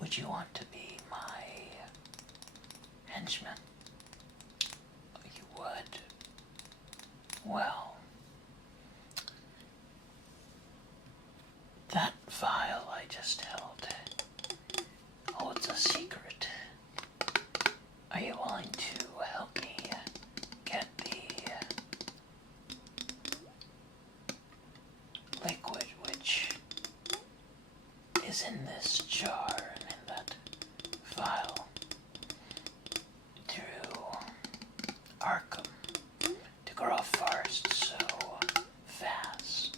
Would you want to be my henchman? You would? Well, that vial I just held holds a secret. Are you willing to help me get the liquid which is in this jar and in that vial through Arkham to grow a forest so vast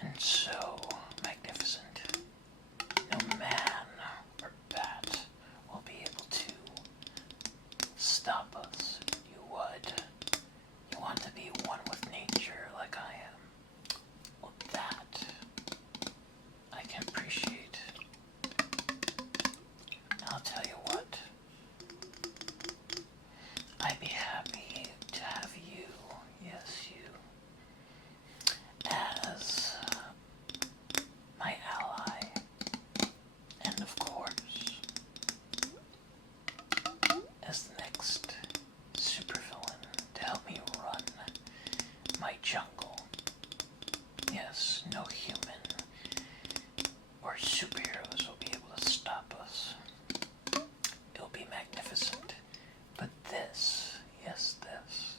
and so magnificent? No man or bat will be able to stop us. You would. You want to be one with nature like I am. Well, that I can appreciate. I'll tell you what. I'd be happy to have you, yes you, as my ally. And of course, as the next supervillain to help me run my jungle. Yes, no human or superheroes will be able to stop us. It'll be magnificent. But this, yes this,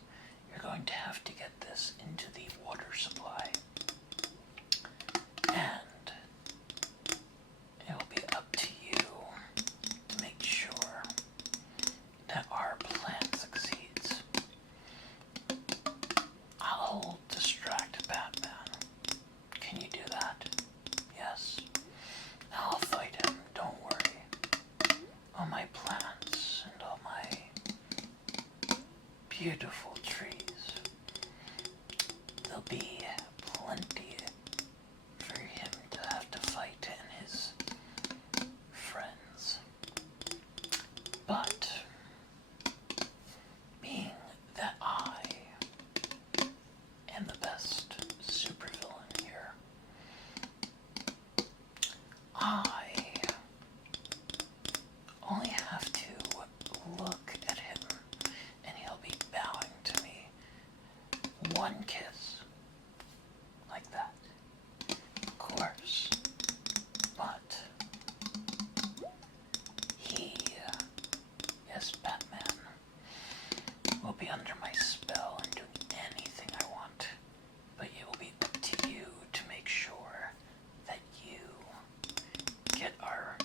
you're going to have to get this into the water supply. And it'll be up to you to make sure that our plan succeeds. I'll distract Batman. Can you do that? Yes. I'll fight him, don't worry. All my plants and all my beautiful trees. There'll be plenty for him to have to fight and his friends. But being that I am the best supervillain here, I only have to look at him and he'll be bowing to me. One kiss. Like that. Of course. But he, yes, Batman, will be under my spell and doing anything I want. But it will be up to you to make sure that you get our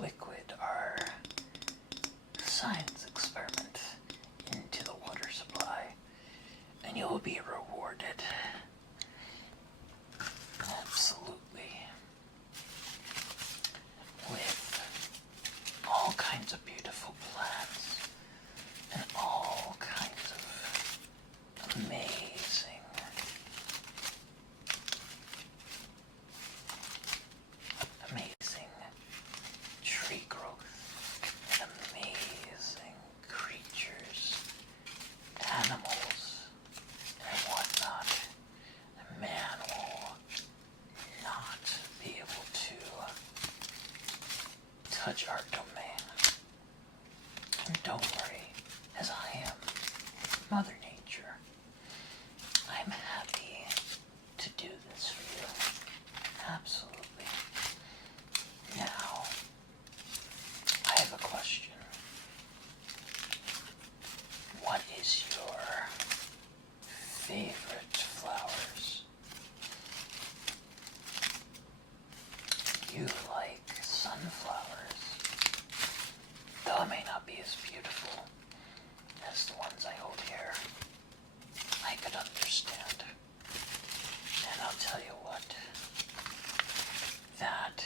liquid, our science experiment into the water supply, and you will be rewarded. Absolutely. With all kinds of beautiful plants and all kinds of amazing, amazing tree growth, and amazing creatures, animals, and whatnot. And man will not be able to touch our domain. And don't worry, as I am Mother Nature, I'm happy to do this for you. Absolutely. Now, I have a question. What is your favorite flowers? You like sunflowers, though it may not be as beautiful as the ones I hold here. I could understand. And I'll tell you what, that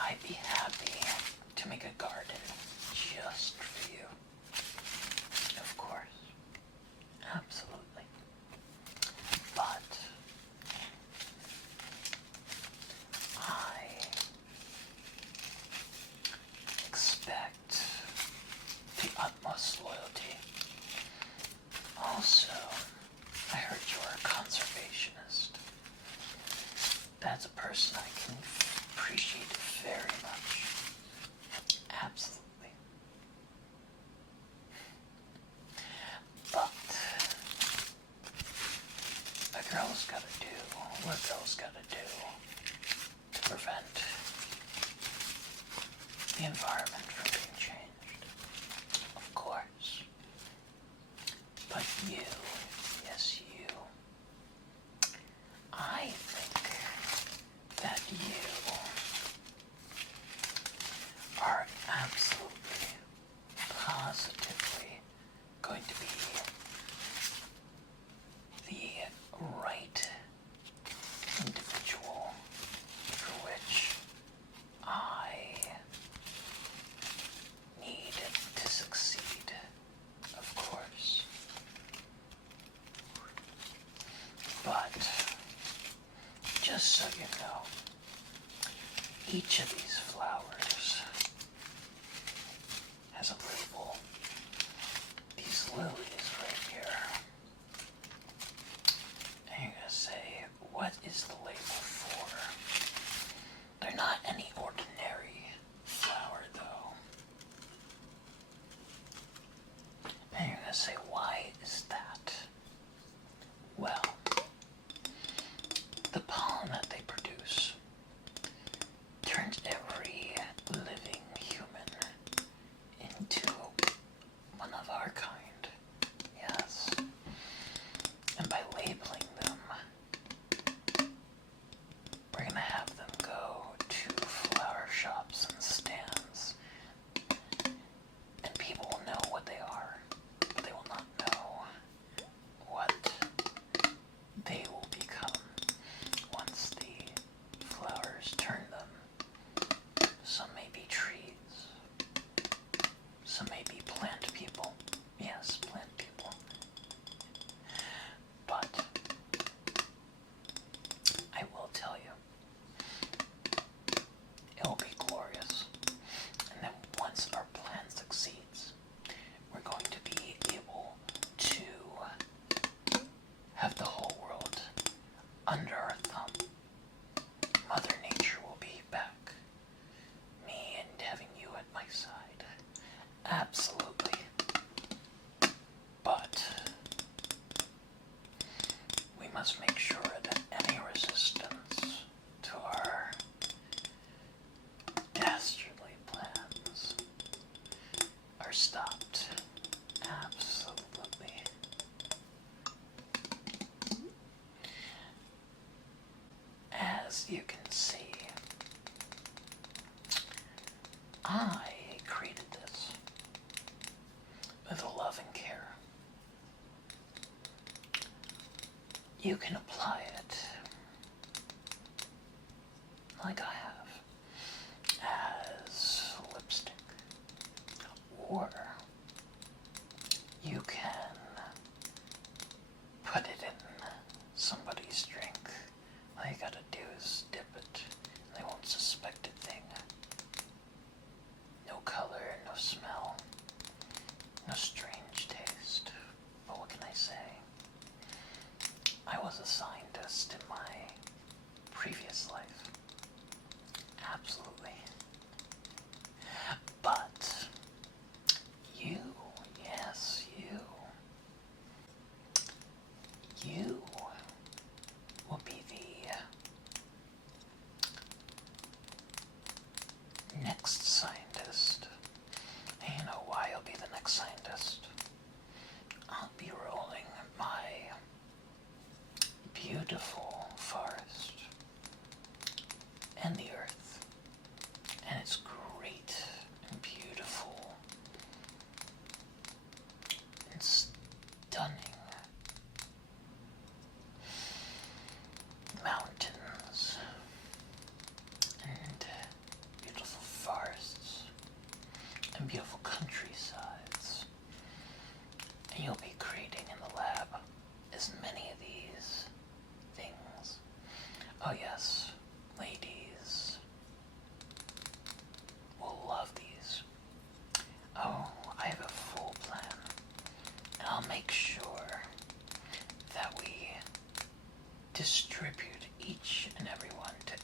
I'd be happy to make a garden just for you. Of course. Absolutely. But I expect the utmost loyalty. Also, I heard you're a conservationist. That as a person, I can appreciate it very much. Absolutely. But a girl's gotta do what a girl's gotta do to prevent the environment from being changed. Of course. But you, yes you, I think that you are absolutely, positively going to be the right individual for which I need to succeed, of course. But, just so you know, each of these flowers has a label. These lilies right here. And you're gonna say, what is the label for? They're not any ordinary flower, though. And you're gonna say, why is that? Well, the pollen that they produce turns every living human into one of our kind. Yes. And by labeling them, we're gonna have them go to flower shops and stands, and people will know what they are, but they will not know what they will become once the flowers turn them. Some may be trees, some may be plant people. Yes, plant people. But I will tell you, it will be glorious. And then once our plan succeeds, we're going to be able to have the whole world under our thumb. Mother Nature will be back. Me and having you at my side. Absolutely. But we must make sure that any resistance to our dastardly plans are stopped. Absolutely. As you can see, I created this with love and care. You can apply it like I have as lipstick, or you can put it in somebody's drink. All you gotta do is dip it, and they won't suspect a thing. No color, no smell, no strange taste. But what can I say? I was a scientist in my previous life. Absolutely. But you, yes, you will be the next scientist. And you know why I'll be the next scientist? I'll be rolling my beautiful forest and the earth and its great and beautiful and stunning mountains and beautiful forests and beautiful countrysides. And you'll be creating in the lab as many of these things. Oh yes, ladies will love these. Oh, I have a full plan, and I'll make sure that we distribute each and every one to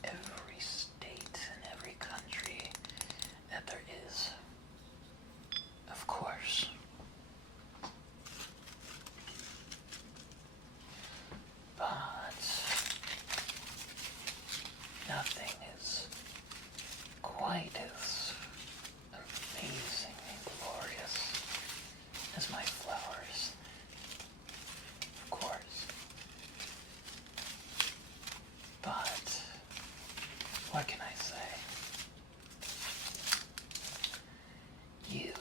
what can I say? You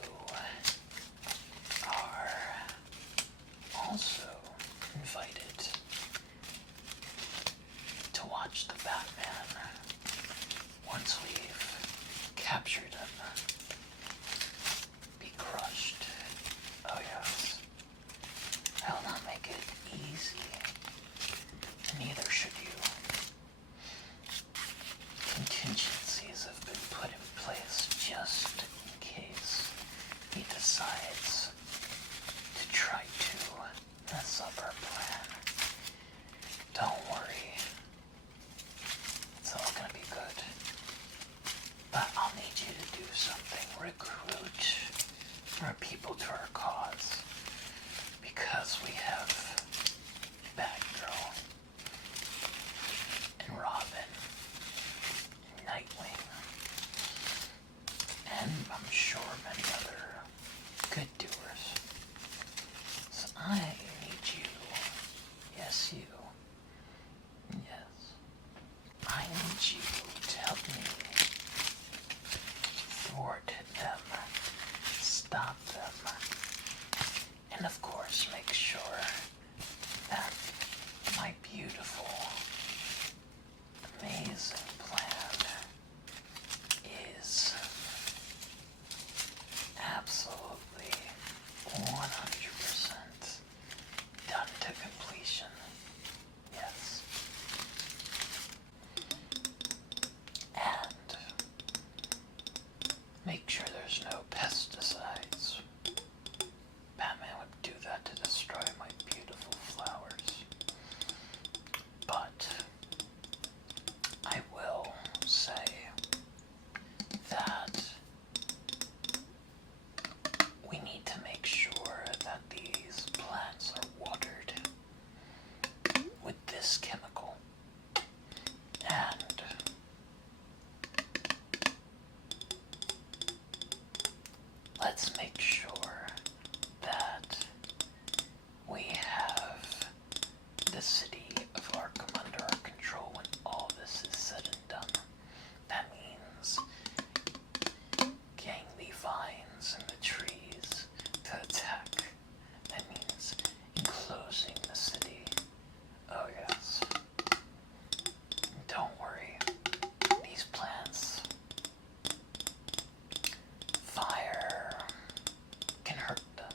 are also invited to watch the Batman once we've captured him. Be crushed. Oh yes. I will not make it easy. And neither should you. Contingencies have been put in place just in case he decides to try to mess up our plan. Don't worry. It's all gonna be good. But I'll need you to do something. Recruit more people to our cause. Because we have Batgirl and Robin and Nightwing and I'm sure many other good doers. So I need you. Yes, you. Yes. I need you to help me thwart them, stop them, and of course make sure that my beautiful, amazing plan is absolutely 100% done to completion. Yes. And make sure there's no pesticides. Batman would do that to destroy my beautiful flowers. But I will say that we need to make sure that these plants are watered with this chemical. And let's make sure that we have the city of Arkham under our control when all this is said and done. That means getting the vines and the trees to attack. That means enclosing the city. Oh yes. Don't worry. These plants, fire can hurt them,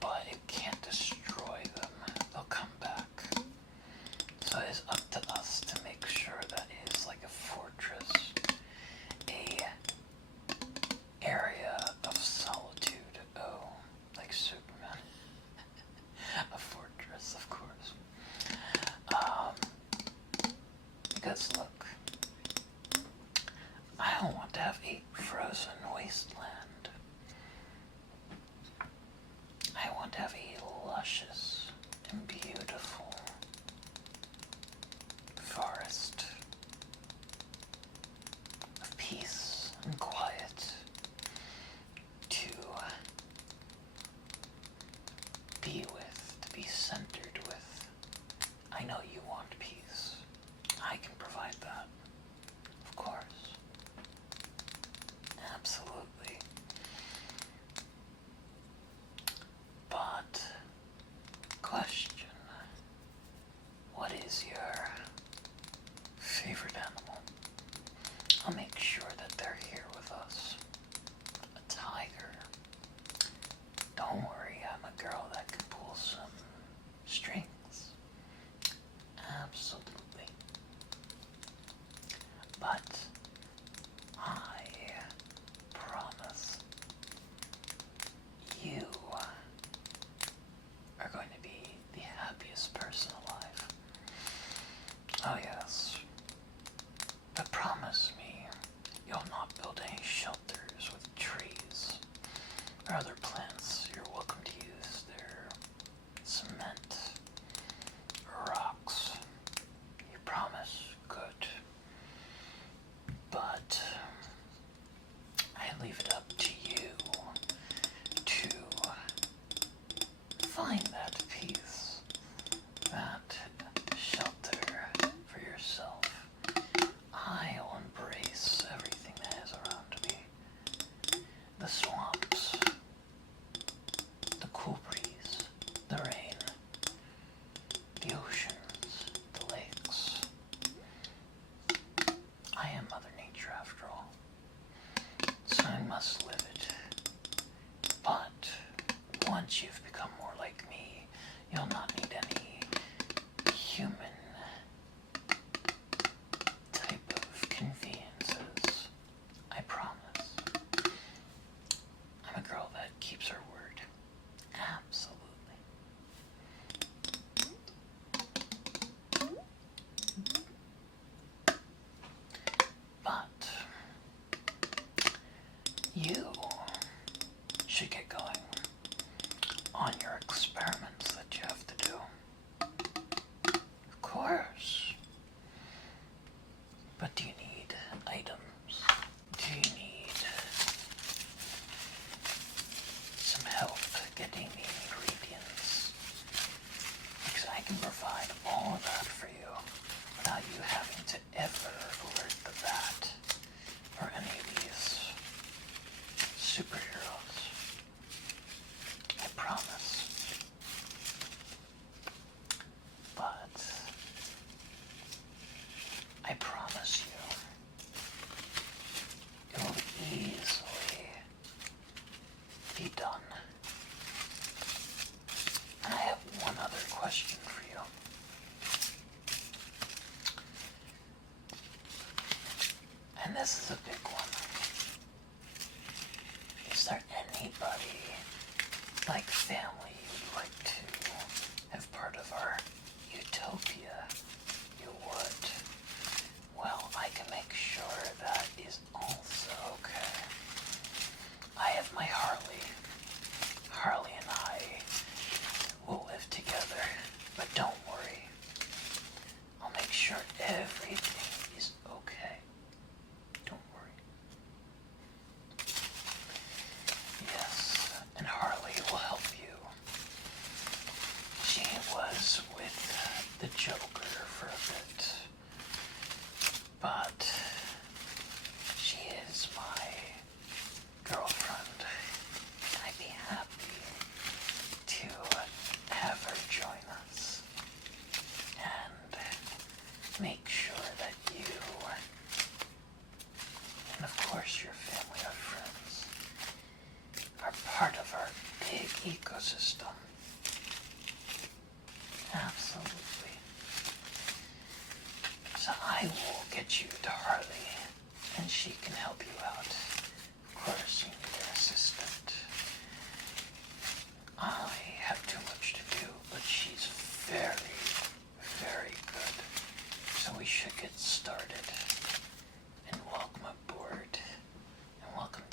but it can't destroy them. They'll come back. So it is up to us to make sure that it is like a fortress, a area of solitude. Oh, like Superman. A fortress, of course. Because look, I don't want to have a frozen wasteland. I want to have a luscious and beautiful forest of peace and quiet to be with, to be centered with. I know you want peace. I can provide that. Of course. Absolutely. But, question. What is your favorite animal? I'll make sure that they're here with us. A tiger. Don't worry, I'm a girl that can pull some strings. Absolutely. But I promise you are going to be the happiest person alive. Oh yes. But promise me you having to ever alert the bat or any of these superheroes. I promise. But I promise you, it will easily be done. And I have one other question for you. And this is a big one. Is there anybody, like family, you'd like to have part of our utopia? You would. Well, I can make sure that is also okay. I have my Harley. Harley and I will live together, but don't worry. I'll make sure everything is okay. Don't worry. Yes, and Harley will help you. She was with the Joker for a bit, but she is my girlfriend. I'd be happy to have her join us and make sure that you, and of course your family or friends, are part of our big ecosystem. Absolutely. So I will get you to Harley, and she can help you out. Of course, you need an assistant. I have too much to do, but she's very, very good. So we should get started. And welcome aboard, and welcome